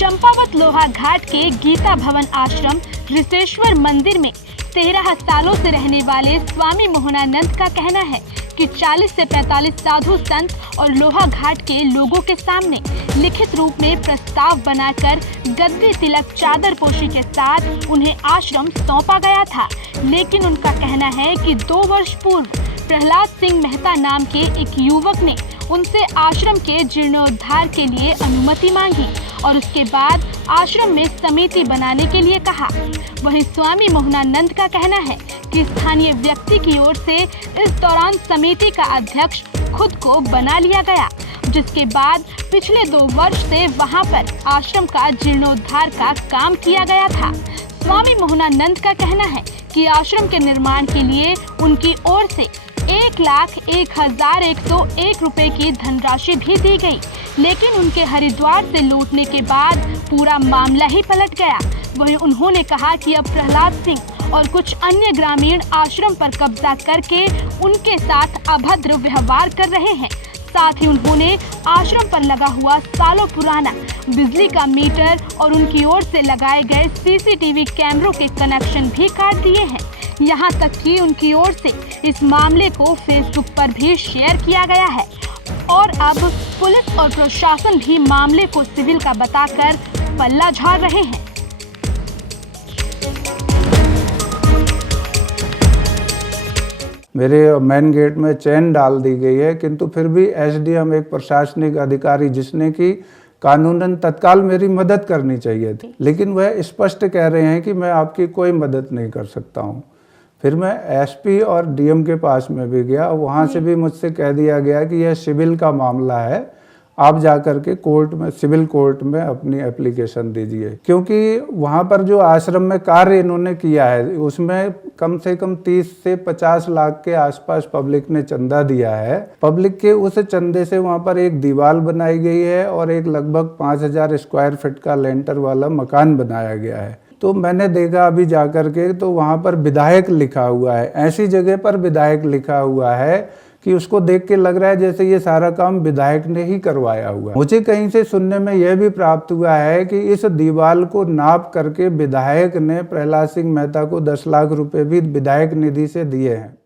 चंपावत लोहा घाट के गीता भवन आश्रम ऋषेश्वर मंदिर में 13 सालों से रहने वाले स्वामी मोहनानंद का कहना है कि 40 से 45 साधु संत और लोहा घाट के लोगों के सामने लिखित रूप में प्रस्ताव बनाकर गद्दी तिलक चादर पोशी के साथ उन्हें आश्रम सौंपा गया था। लेकिन उनका कहना है कि 2 वर्ष पूर्व प्रहलाद सिंह मेहता नाम के एक युवक ने उनसे आश्रम के जीर्णोद्धार के लिए अनुमति मांगी और उसके बाद आश्रम में समिति बनाने के लिए कहा। वहीं स्वामी मोहनानंद का कहना है कि स्थानीय व्यक्ति की ओर से इस दौरान समिति का अध्यक्ष खुद को बना लिया गया, जिसके बाद पिछले 2 वर्ष से वहां पर आश्रम का जीर्णोद्धार का काम किया गया था। स्वामी मोहनानंद का कहना है कि आश्रम के निर्माण के लिए उनकी ओर से 1,01,101 रुपए की धनराशि भी दी गई, लेकिन उनके हरिद्वार से लौटने के बाद पूरा मामला ही पलट गया। वहीं उन्होंने कहा कि अब प्रहलाद सिंह और कुछ अन्य ग्रामीण आश्रम पर कब्जा करके उनके साथ अभद्र व्यवहार कर रहे हैं। साथ ही उन्होंने आश्रम पर लगा हुआ सालों पुराना बिजली का मीटर और उनकी ओर से लगाए गए सीसीटीवी कैमरों के कनेक्शन भी काट दिए हैं। यहाँ तक कि उनकी ओर से इस मामले को फेसबुक पर भी शेयर किया गया है और अब पुलिस और प्रशासन भी मामले को सिविल का बताकर पल्ला झाड़ रहे हैं। मेरे मेन गेट में चेन डाल दी गई है, किंतु फिर भी एसडीएम एक प्रशासनिक अधिकारी जिसने कि कानूनन तत्काल मेरी मदद करनी चाहिए थी, लेकिन वह स्पष्ट कह रहे हैं कि मैं आपकी कोई मदद नहीं कर सकता हूं। फिर मैं एसपी और डीएम के पास में भी गया, वहां से भी मुझसे कह दिया गया कि यह सिविल का मामला है, आप जाकर के कोर्ट में, सिविल कोर्ट में अपनी एप्लीकेशन दीजिए। क्योंकि वहाँ पर जो आश्रम में कार्य इन्होंने किया है उसमें कम से कम 30 से 50 लाख के आसपास पब्लिक ने चंदा दिया है। पब्लिक के उस चंदे से वहाँ पर एक दीवार बनाई गई है और एक लगभग 5000 स्क्वायर फीट का लेंटर वाला मकान बनाया गया है। तो मैंने देखा अभी जाकर के, तो वहाँ पर विधायक लिखा हुआ है, ऐसी जगह पर विधायक लिखा हुआ है कि उसको देख के लग रहा है जैसे ये सारा काम विधायक ने ही करवाया हुआ है। मुझे कहीं से सुनने में यह भी प्राप्त हुआ है कि इस दीवार को नाप करके विधायक ने प्रहलाद सिंह मेहता को 10 लाख रुपए भी विधायक निधि से दिए हैं।